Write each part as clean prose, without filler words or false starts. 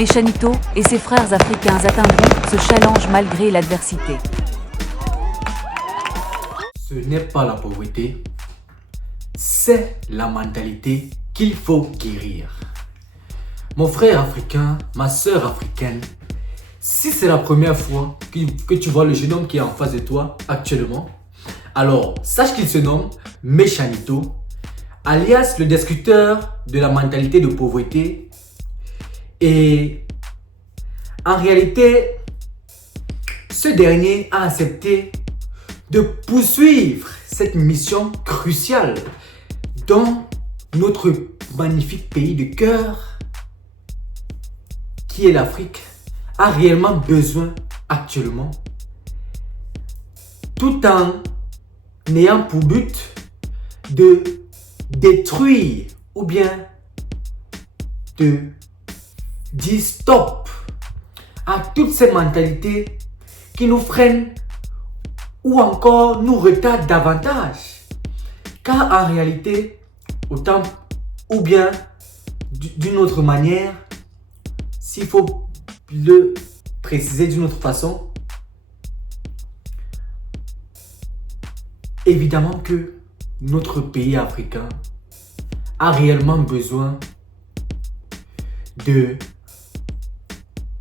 Méchanito et ses frères africains atteindront ce challenge malgré l'adversité. Ce n'est pas la pauvreté, c'est la mentalité qu'il faut guérir. Mon frère africain, ma soeur africaine, si c'est la première fois que tu vois le jeune homme qui est en face de toi actuellement, alors sache qu'il se nomme Méchanito, alias le descripteur de la mentalité de pauvreté. Et en réalité, ce dernier a accepté de poursuivre cette mission cruciale dans notre magnifique pays de cœur qui est l'Afrique a réellement besoin actuellement, tout en ayant pour but de détruire ou bien de dire stop à toutes ces mentalités qui nous freinent ou encore nous retardent davantage. Car en réalité, autant ou bien d'une autre manière, s'il faut le préciser d'une autre façon, évidemment que notre pays africain a réellement besoin de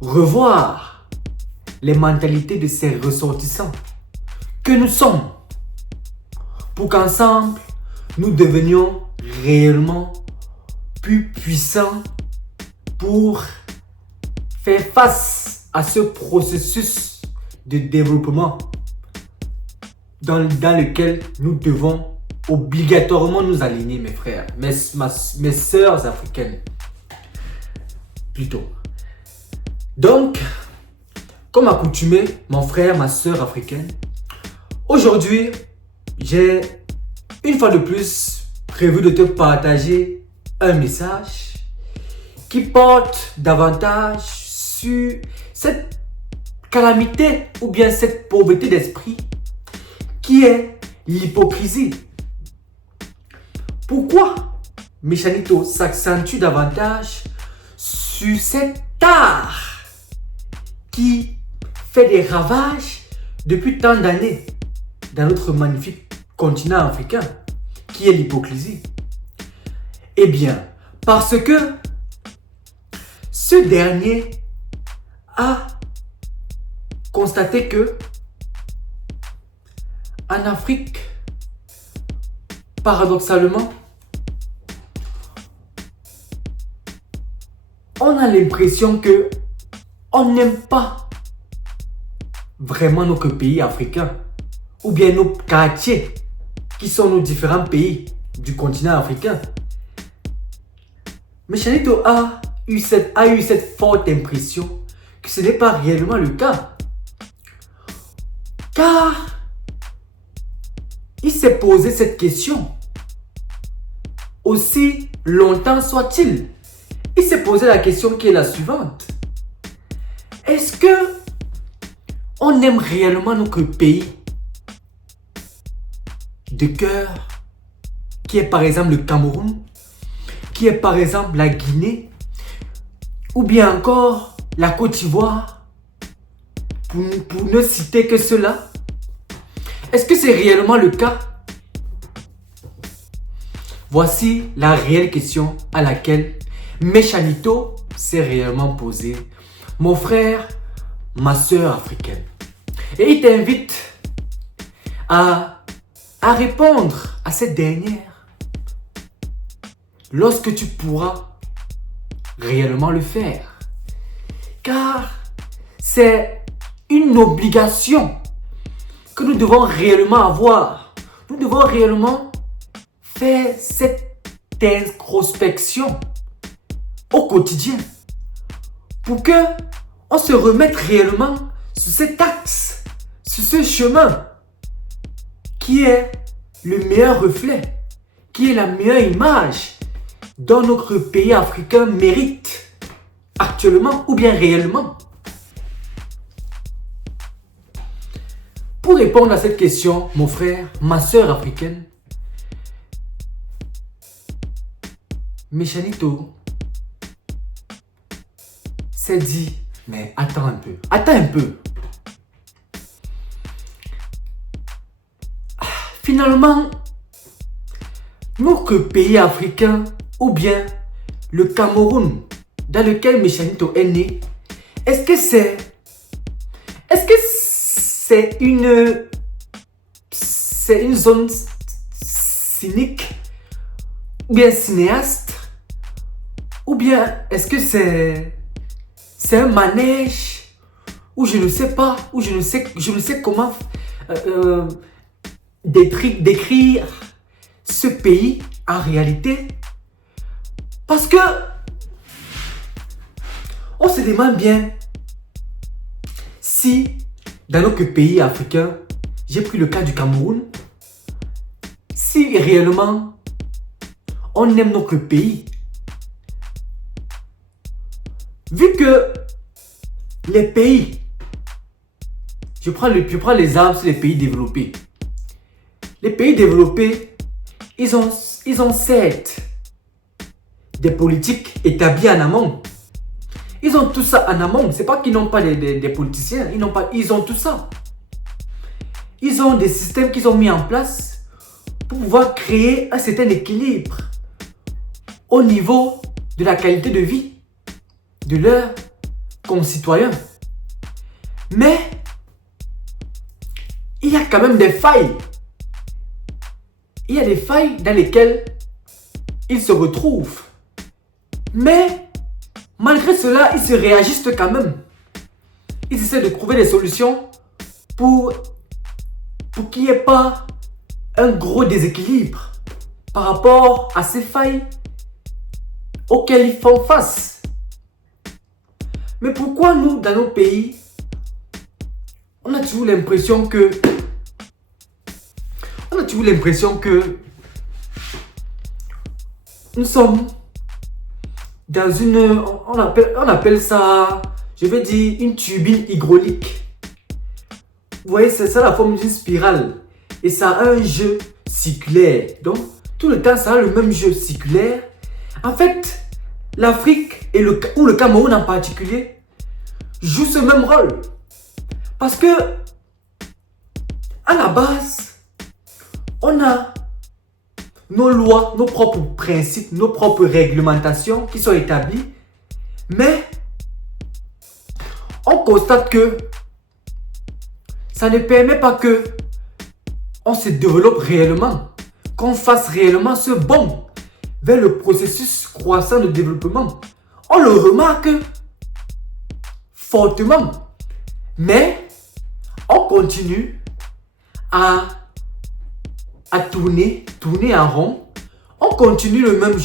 revoir les mentalités de ses ressortissants que nous sommes pour qu'ensemble nous devenions réellement plus puissants pour faire face à ce processus de développement dans lequel nous devons obligatoirement nous aligner, mes frères, mes sœurs africaines plutôt. Donc, comme accoutumé, mon frère, ma sœur africaine, aujourd'hui, j'ai une fois de plus prévu de te partager un message qui porte davantage sur cette calamité ou bien cette pauvreté d'esprit qui est l'hypocrisie. Pourquoi Méchanito s'accentue davantage sur cet art qui fait des ravages depuis tant d'années dans notre magnifique continent africain, qui est l'hypocrisie? Eh bien, parce que ce dernier a constaté que en Afrique, paradoxalement, on a l'impression que on n'aime pas vraiment notre pays africain ou bien nos quartiers qui sont nos différents pays du continent africain. Méchanito a eu cette forte impression que ce n'est pas réellement le cas. Car il s'est posé cette question. Aussi longtemps soit-il, il s'est posé la question qui est la suivante. Est-ce que on aime réellement notre pays de cœur, qui est par exemple le Cameroun, qui est par exemple la Guinée, ou bien encore la Côte d'Ivoire, pour ne citer que cela? Est-ce que c'est réellement le cas? Voici la réelle question à laquelle Méchanito s'est réellement posé, mon frère, ma soeur africaine. Et il t'invite à répondre à cette dernière lorsque tu pourras réellement le faire. Car c'est une obligation que nous devons réellement avoir. Nous devons réellement faire cette introspection au quotidien pour que on se remette réellement sur cet axe, sur ce chemin qui est le meilleur reflet, qui est la meilleure image dont notre pays africain mérite actuellement ou bien réellement. Pour répondre à cette question, mon frère, ma soeur africaine, Méchanito s'est dit, mais attends un peu. Finalement, notre pays africain, ou bien le Cameroun, dans lequel Mechanito est né, est-ce que c'est une zone cynique, ou bien cinéaste, ou bien est-ce que c'est un manège, ou je ne sais pas, ou je ne sais comment décrire ce pays en réalité, parce que on se demande bien si dans notre pays africain, j'ai pris le cas du Cameroun, si réellement on aime notre pays. Vu que les pays, je prends l'exemple sur les pays développés. Les pays développés, ils ont certes des politiques établies en amont. Ils ont tout ça en amont. C'est pas qu'ils n'ont pas des politiciens. Ils ont tout ça. Ils ont des systèmes qu'ils ont mis en place pour pouvoir créer un certain équilibre au niveau de la qualité de vie de leurs concitoyens. Mais il y a quand même des failles. Il y a des failles dans lesquelles ils se retrouvent. Mais malgré cela, ils se réajustent quand même. Ils essaient de trouver des solutions pour qu'il n'y ait pas un gros déséquilibre par rapport à ces failles auxquelles ils font face. Mais pourquoi nous, dans nos pays, on a toujours l'impression que nous sommes dans une, on appelle ça, je vais dire, une turbine hydraulique. Vous voyez, c'est ça la forme d'une spirale. Et ça a un jeu circulaire. Donc, tout le temps, ça a le même jeu circulaire. En fait, l'Afrique ou le Cameroun en particulier jouent ce même rôle. Parce que, à la base, on a nos lois, nos propres principes, nos propres réglementations qui sont établies. Mais, on constate que ça ne permet pas que on se développe réellement, qu'on fasse réellement ce bond vers le processus croissant de développement. On le remarque fortement, mais on continue à tourner en rond. On continue le même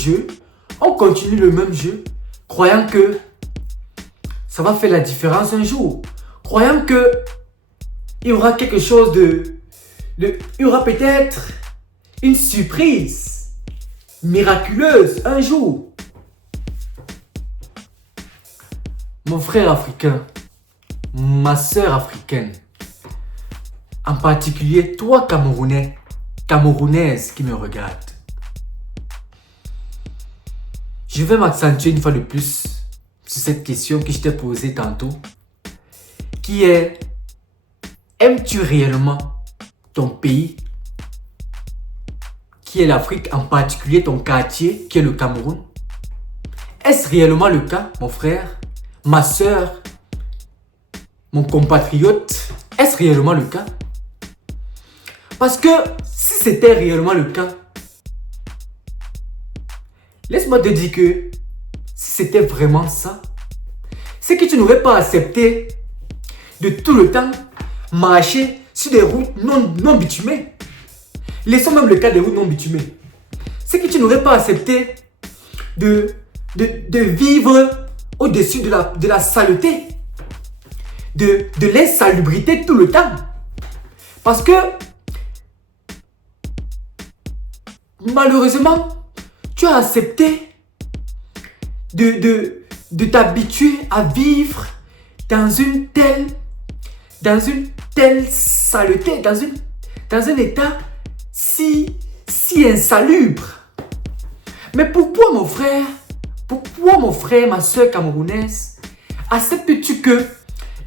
jeu, croyant que ça va faire la différence un jour, croyant que il y aura quelque chose il y aura peut-être une surprise miraculeuse un jour. Mon frère africain, ma soeur africaine, en particulier toi Camerounais, Camerounaise qui me regarde, je vais m'accentuer une fois de plus sur cette question que je t'ai posée tantôt, qui est: aimes-tu réellement ton pays, qui est l'Afrique, en particulier ton quartier, qui est le Cameroun? Est-ce réellement le cas, mon frère, ma soeur, mon compatriote? Est-ce réellement le cas? Parce que si c'était réellement le cas, laisse-moi te dire que si c'était vraiment ça, c'est que tu n'aurais pas accepté de tout le temps marcher sur des routes non bitumées. Laissons même le cas des routes non bitumées. C'est que tu n'aurais pas accepté de vivre au-dessus de la saleté, de l'insalubrité tout le temps. Parce que malheureusement, tu as accepté de t'habituer à vivre dans une telle saleté, dans un état si insalubre. Mais pourquoi mon frère, ma soeur camerounaise, acceptes-tu que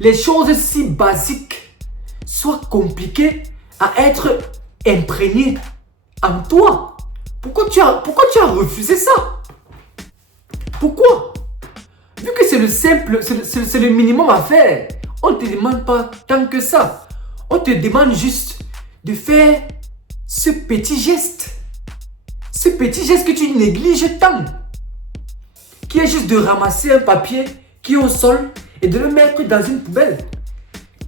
les choses si basiques soient compliquées à être imprégnées en toi? Pourquoi tu as refusé ça? Pourquoi? Vu que c'est le simple, c'est le minimum à faire. On ne te demande pas tant que ça. On te demande juste de faire ce petit geste. Ce petit geste que tu négliges tant. Qui est juste de ramasser un papier qui est au sol et de le mettre dans une poubelle.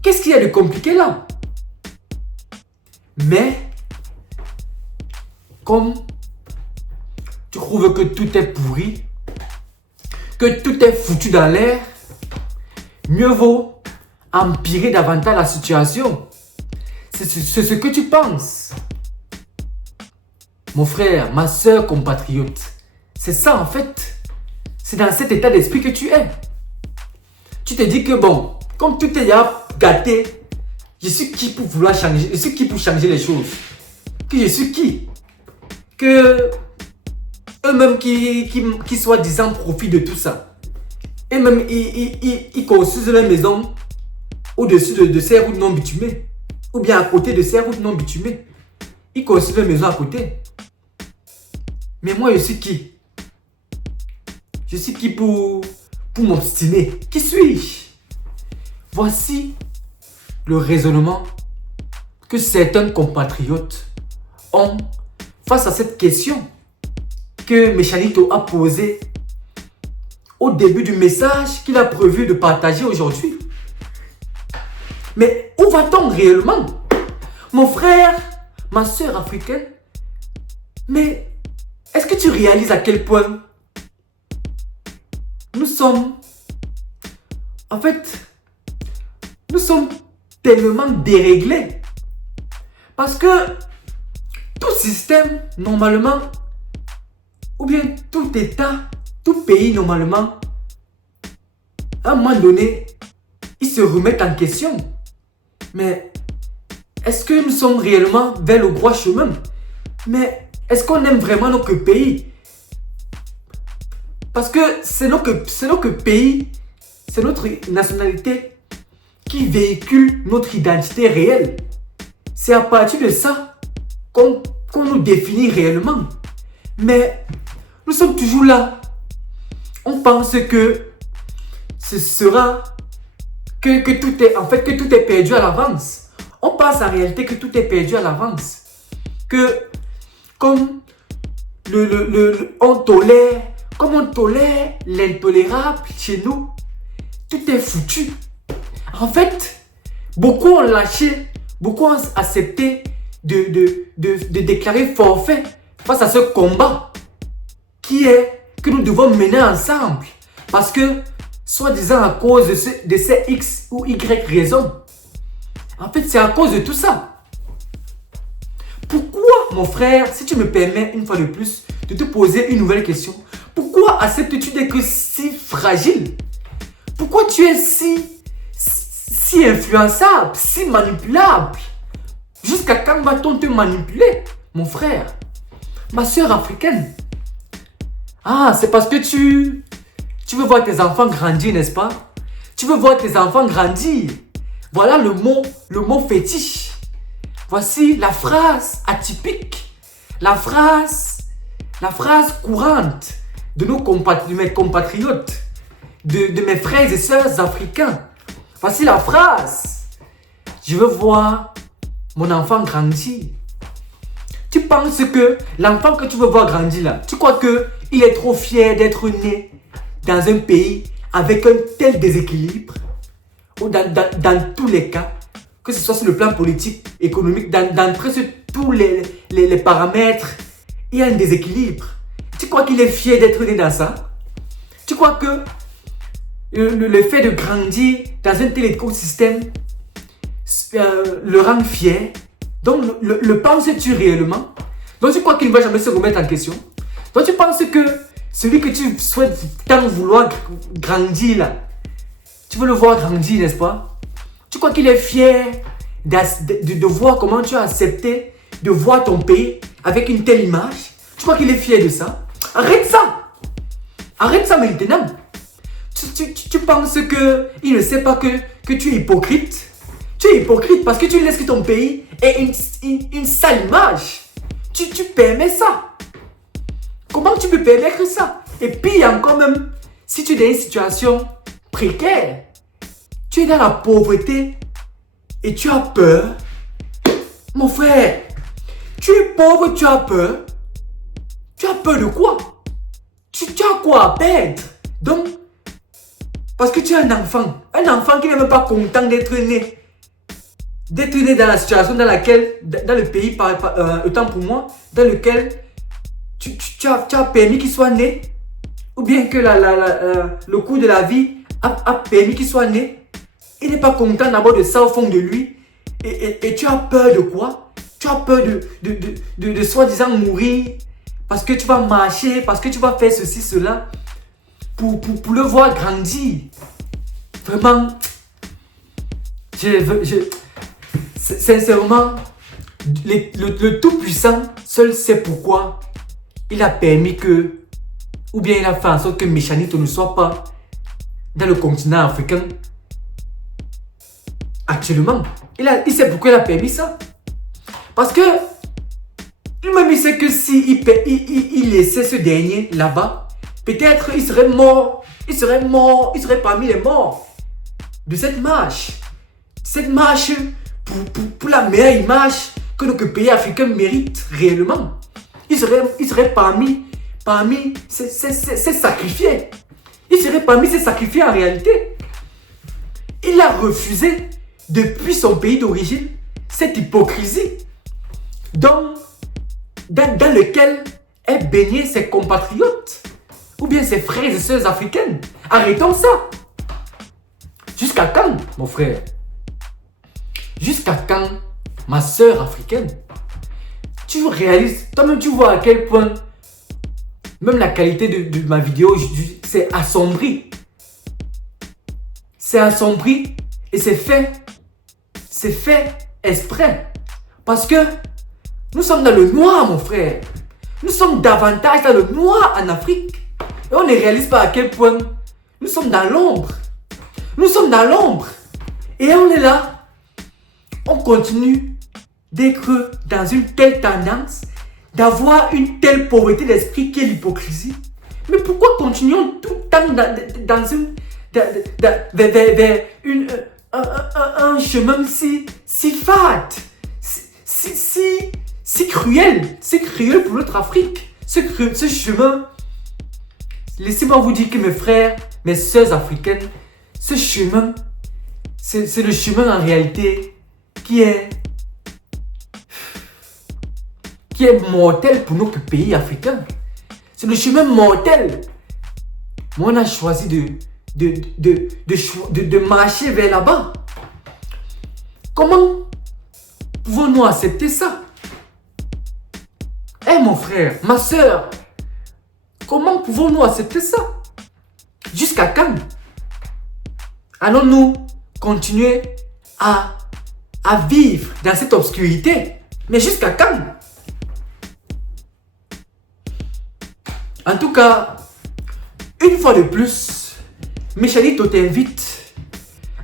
Qu'est-ce qu'il y a de compliqué là? Mais, comme tu trouves que tout est pourri, que tout est foutu dans l'air, mieux vaut empirer davantage la situation. C'est ce que tu penses. Mon frère, ma soeur compatriote, c'est ça en fait. C'est dans cet état d'esprit que tu es. Tu te dis que bon, comme tout est déjà gâté, je suis qui pour vouloir changer, je suis qui pour changer les choses? Que je suis qui? Que eux-mêmes qui soi-disant profitent de tout ça. Et même ils construisent leur maison au-dessus de ces routes non bitumées. Ou bien à côté de ces routes non bitumées. Ils construisent leur maison à côté. Mais moi, je suis qui? Je suis qui pour m'obstiner? Qui suis-je? Voici le raisonnement que certains compatriotes ont face à cette question que Mechanito a posée au début du message qu'il a prévu de partager aujourd'hui. Mais où va-t-on réellement? Mon frère, ma soeur africaine, mais est-ce que tu réalises à quel point nous sommes tellement déréglés? Parce que tout système, normalement, ou bien tout État, tout pays, normalement, à un moment donné, ils se remettent en question. Mais est-ce que nous sommes réellement vers le droit chemin? Mais est-ce qu'on aime vraiment notre pays? Parce que c'est notre pays, c'est notre nationalité qui véhicule notre identité réelle. C'est à partir de ça qu'on nous définit réellement. Mais nous sommes toujours là. On pense que ce sera que tout est perdu à l'avance. On pense en réalité que tout est perdu à l'avance. Que comme on tolère l'intolérable chez nous, tout est foutu. En fait, beaucoup ont lâché, beaucoup ont accepté de déclarer forfait face à ce combat que nous devons mener ensemble. Parce que, soi-disant à cause de ces X ou Y raisons, en fait, c'est à cause de tout ça. Pourquoi, mon frère, si tu me permets une fois de plus de te poser une nouvelle question, pourquoi acceptes-tu d'être si fragile? Pourquoi tu es si influençable, si manipulable? Jusqu'à quand va-t-on te manipuler, mon frère? Ma soeur africaine. Ah, c'est parce que tu veux voir tes enfants grandir, n'est-ce pas? Tu veux voir tes enfants grandir. Voilà le mot fétiche. Voici la phrase atypique. La phrase courante de mes compatriotes, de mes frères et sœurs africains. Voici la phrase. Je veux voir mon enfant grandir. Tu penses que l'enfant que tu veux voir grandir là, tu crois qu'il est trop fier d'être né dans un pays avec un tel déséquilibre, ou dans tous les cas, que ce soit sur le plan politique, économique, dans presque tous les paramètres, il y a un déséquilibre. Tu crois qu'il est fier d'être né dans ça? Tu crois que le fait de grandir dans un tel écosystème le rend fier? Donc, le penses-tu réellement? Donc, tu crois qu'il ne va jamais se remettre en question? Donc, tu penses que celui que tu souhaites tant vouloir grandir là, tu veux le voir grandir, n'est-ce pas? Tu crois qu'il est fier de voir comment tu as accepté de voir ton pays avec une telle image? Tu crois qu'il est fier de ça? Arrête ça! Arrête ça maintenant! Tu penses qu'il ne sait pas que tu es hypocrite? Tu es hypocrite parce que tu laisses que ton pays ait une sale image. Tu permets ça. Comment tu peux permettre ça? Et puis encore même, si tu es dans une situation précaire, tu es dans la pauvreté et tu as peur. Mon frère, tu es pauvre, tu as peur. Tu as peur de quoi? Tu as quoi à perdre? Donc, parce que tu es un enfant qui n'est même pas content d'être né. D'être né dans la situation dans laquelle, dans le pays, autant pour moi, dans lequel tu as permis qu'il soit né, ou bien que le coût de la vie a permis qu'il soit né. Il n'est pas content d'abord de ça au fond de lui. Et tu as peur de quoi? Tu as peur de soi-disant mourir parce que tu vas marcher, parce que tu vas faire ceci, cela, pour le voir grandir. Vraiment, sincèrement, le Tout-Puissant seul sait pourquoi il a permis que, ou bien il a fait en sorte que Méchanito ne soit pas dans le continent africain actuellement. Il sait pourquoi il a permis ça. Parce que lui-même il sait que si il laissait ce dernier là-bas, peut-être il serait mort. Il serait parmi les morts de cette marche. Cette marche pour la meilleure image que notre pays africain mérite réellement. Il serait parmi ces sacrifiés. Il serait parmi ces sacrifiés en réalité. Il a refusé depuis son pays d'origine cette hypocrisie dans lequel est baigné ses compatriotes ou bien ses frères et sœurs africaines. Arrêtons ça. Jusqu'à quand, mon frère? Jusqu'à quand, ma sœur africaine? Tu réalises, toi-même tu vois à quel point même la qualité de ma vidéo, c'est assombri. C'est assombri et c'est fait exprès. Parce que nous sommes dans le noir, mon frère. Nous sommes davantage dans le noir en Afrique. Et on ne réalise pas à quel point nous sommes dans l'ombre. Nous sommes dans l'ombre. Et on est là. On continue d'être dans une telle tendance, d'avoir une telle pauvreté d'esprit qu'est l'hypocrisie. Mais pourquoi continuons tout le temps vers un chemin si fade, si cruel pour notre Afrique? Ce chemin, laissez-moi vous dire que mes frères, mes sœurs africaines, ce chemin, c'est le chemin en réalité qui est mortel pour notre pays africain. C'est le chemin mortel. Moi, on a choisi de marcher vers là-bas. Comment pouvons-nous accepter ça? Eh mon frère, ma soeur, comment pouvons-nous accepter ça? Jusqu'à quand allons-nous continuer à vivre dans cette obscurité? Mais jusqu'à quand? En tout cas, une fois de plus, Méchanito t'invite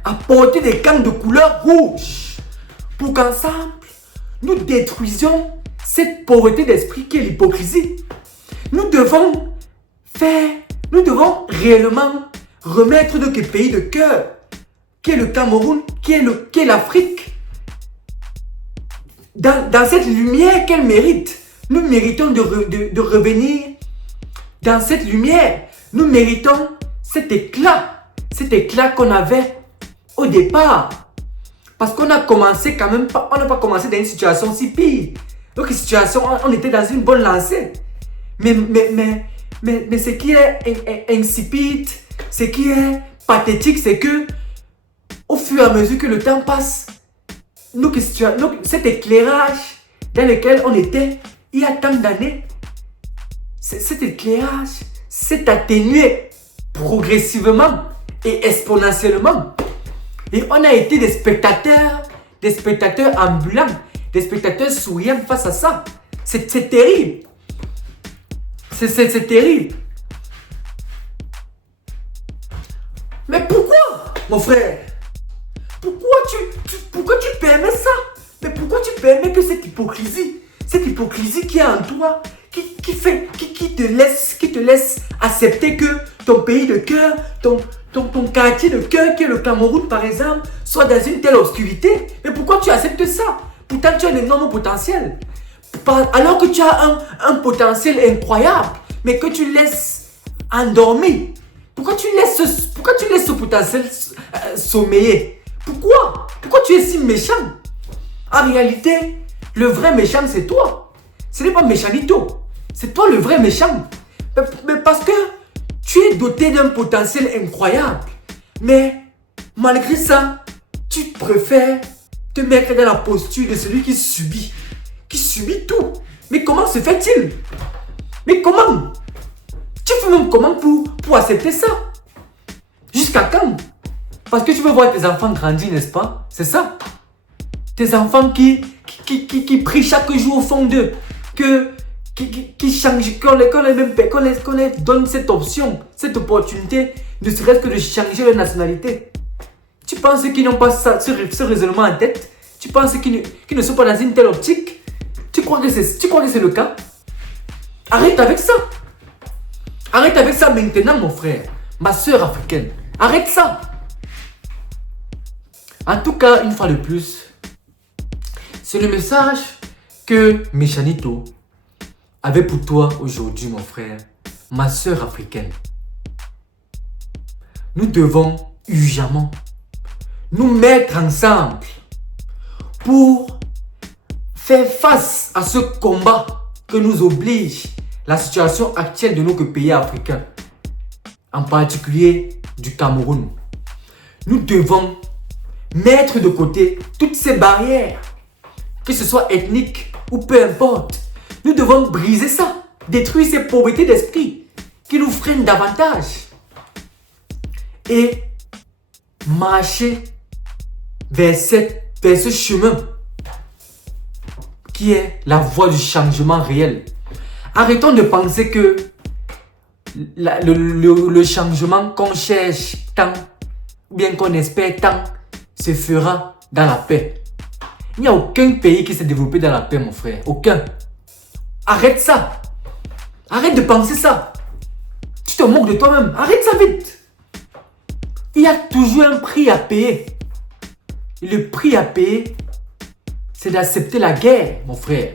à porter des cannes de couleur rouge pour qu'ensemble, nous détruisions cette pauvreté d'esprit qui est l'hypocrisie. Nous devons réellement remettre notre pays de cœur, qui est le Cameroun, qui est l'Afrique, dans cette lumière qu'elle mérite. Nous méritons de revenir dans cette lumière. Nous méritons cet éclat qu'on avait au départ. Parce qu'on a commencé quand même pas, on n'a pas commencé dans une situation si pire. Donc, situation, on était dans une bonne lancée. Mais ce qui est insipide, ce qui est pathétique, c'est que au fur et à mesure que le temps passe, cet éclairage dans lequel on était il y a tant d'années, cet éclairage s'est atténué progressivement et exponentiellement. Et on a été des spectateurs ambulants, des spectateurs souriants face à ça. C'est terrible. C'est terrible. Mon frère, pourquoi tu permets ça? Mais pourquoi tu permets que cette hypocrisie qui est en toi, qui te laisse accepter que ton pays de cœur, ton quartier de cœur, qui est le Cameroun par exemple, soit dans une telle obscurité? Mais pourquoi tu acceptes ça? Pourtant tu as un énorme potentiel. Alors que tu as un potentiel incroyable, mais que tu laisses endormi. Pourquoi tu laisses ce potentiel sommeiller? Pourquoi tu es si méchant? En réalité, le vrai méchant c'est toi. Ce n'est pas Méchanito. C'est toi le vrai méchant. Mais parce que tu es doté d'un potentiel incroyable. Mais malgré ça, tu préfères te mettre dans la posture de celui qui subit. Qui subit tout. Mais comment se fait-il? Mais comment? Tu fais même comment pour accepter ça? Jusqu'à quand? Parce que tu veux voir tes enfants grandir, n'est-ce pas? C'est ça. Tes enfants qui prient chaque jour au fond d'eux. Qui changent, qu'on les donne cette option, cette opportunité, ne serait-ce que de changer leur nationalité. Tu penses qu'ils n'ont pas ce raisonnement en tête? Tu penses qu'ils ne sont pas dans une telle optique? Tu crois que c'est le cas? Arrête avec ça. Arrête avec ça maintenant, mon frère. Ma soeur africaine. Arrête ça. En tout cas, une fois de plus, c'est le message que Méchanito avait pour toi aujourd'hui, mon frère, ma soeur africaine. Nous devons urgemment nous mettre ensemble pour faire face à ce combat que nous oblige la situation actuelle de nos pays africains, en particulier du Cameroun. Nous devons mettre de côté toutes ces barrières, que ce soit ethniques ou peu importe. Nous devons briser ça, détruire ces pauvretés d'esprit qui nous freinent davantage et marcher vers ce chemin qui est la voie du changement réel. Arrêtons de penser que le changement qu'on cherche tant, ou bien qu'on espère tant, se fera dans la paix. Il n'y a aucun pays qui s'est développé dans la paix, mon frère. Aucun. Arrête ça. Arrête de penser ça. Tu te moques de toi-même. Arrête ça vite. Il y a toujours un prix à payer. Et le prix à payer, c'est d'accepter la guerre, mon frère.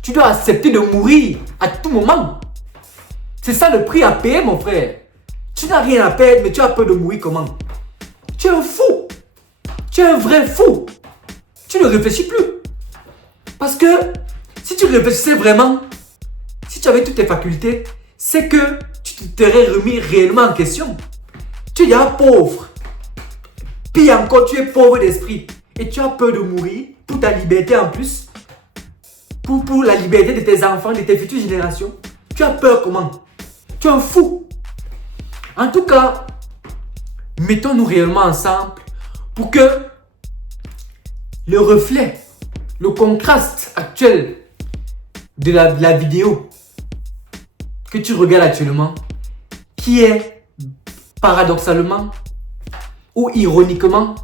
Tu dois accepter de mourir à tout moment. C'est ça le prix à payer, mon frère. Tu n'as rien à perdre, mais tu as peur de mourir comment? Tu es un fou. Tu es un vrai fou. Tu ne réfléchis plus. Parce que si tu réfléchissais vraiment, si tu avais toutes tes facultés, c'est que tu t'aurais remis réellement en question. Tu es déjà pauvre. Pire encore, tu es pauvre d'esprit. Et tu as peur de mourir pour ta liberté en plus. Pour la liberté de tes enfants, de tes futures générations. Tu as peur comment? Tu es un fou. En tout cas, mettons-nous réellement ensemble pour que le reflet, le contraste actuel de la vidéo que tu regardes actuellement, qui est paradoxalement ou ironiquement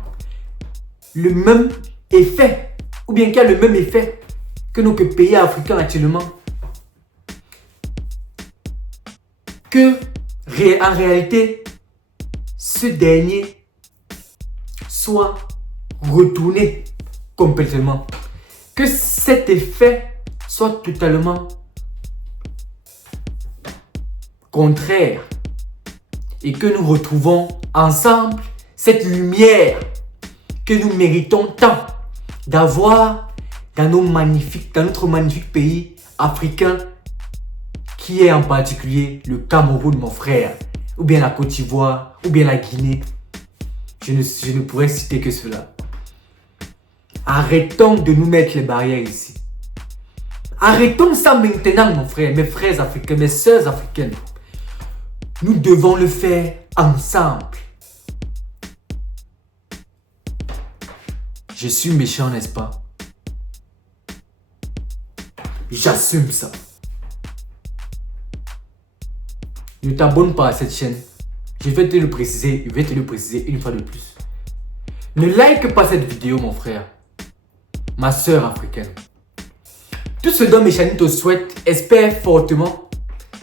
le même effet, ou bien qui a le même effet que nos pays africains actuellement, que en réalité, ce dernier soit retourné complètement. Que cet effet soit totalement contraire et que nous retrouvons ensemble cette lumière que nous méritons tant d'avoir dans notre magnifique pays africain qui est en particulier le Cameroun, mon frère, ou bien la Côte d'Ivoire, ou bien la Guinée. Je ne pourrais citer que cela. Arrêtons de nous mettre les barrières ici. Arrêtons ça maintenant, mon frère, mes frères africains, mes sœurs africaines. Nous devons le faire ensemble. Je suis méchant, n'est-ce pas? J'assume ça. Ne t'abonne pas à cette chaîne. Je vais te le préciser une fois de plus. Ne like pas cette vidéo, mon frère, ma soeur africaine. Tout ce dont Méchani te souhaite, espère fortement,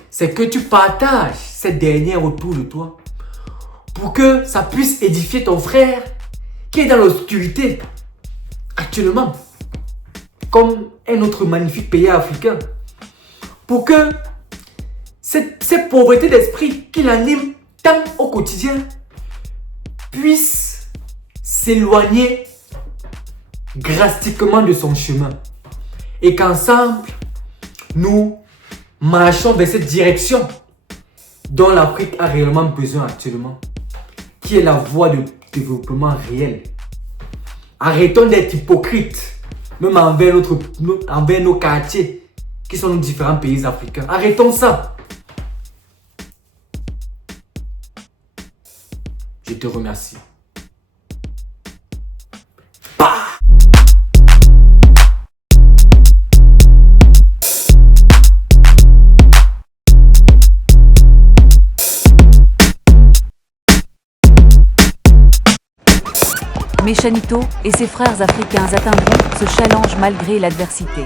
c'est que tu partages cette dernière autour de toi pour que ça puisse édifier ton frère qui est dans l'obscurité actuellement, comme un autre magnifique pays africain, pour que cette pauvreté d'esprit qui l'anime tant au quotidien puisse s'éloigner drastiquement de son chemin et qu'ensemble nous marchons vers cette direction dont l'Afrique a réellement besoin actuellement, qui est la voie de développement réel. Arrêtons d'être hypocrites, même envers nos quartiers qui sont nos différents pays africains. Arrêtons ça. Je te remercie. Méchanito et ses frères africains atteindront ce challenge malgré l'adversité.